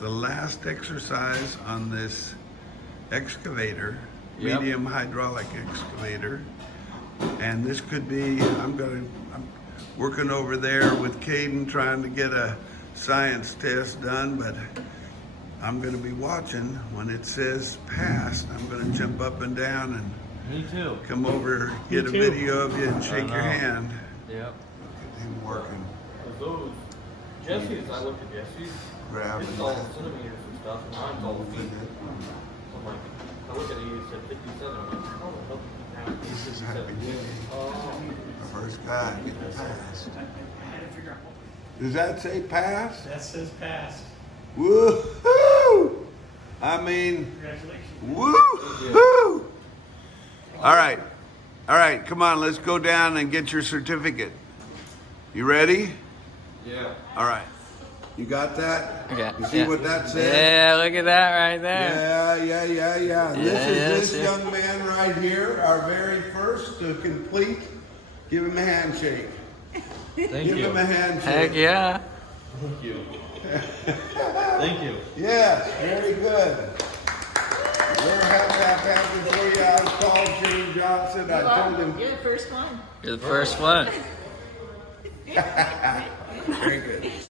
with the last exercise on this excavator, Yep. medium hydraulic excavator. And this could be, I'm working over there with Caden trying to get a science test done, but I'm gonna be watching. When it says passed, I'm gonna jump up and down and Me too. come over, get a too. video of you and shake your know. hand. Yep. Look at him working. Those Jesse's, I looked at Jesse's. Grabbing It's all that. centimeters and stuff, and mine's all feet. So I'm like, I look at it, it said 57. I'm like, oh, no, This is 57. happy day. Oh, The first guy getting passed. Does that say pass? That says passed. Woo-hoo! I mean, Congratulations. woo-hoo! All right, come on, let's go down and get your certificate. You ready? yeah. All right. You got that? Okay. You see what that says? Yeah, look at that right there. Yeah. This Yeah, is this yeah. young man right here, our very first to complete. Give him a handshake. Thank Give you. him a handshake. Heck yeah. Thank you. Thank you. Yes, very good. We're happy for you. I called Jimmy Johnson. I told him. You're the first one. You're the first one. Very good.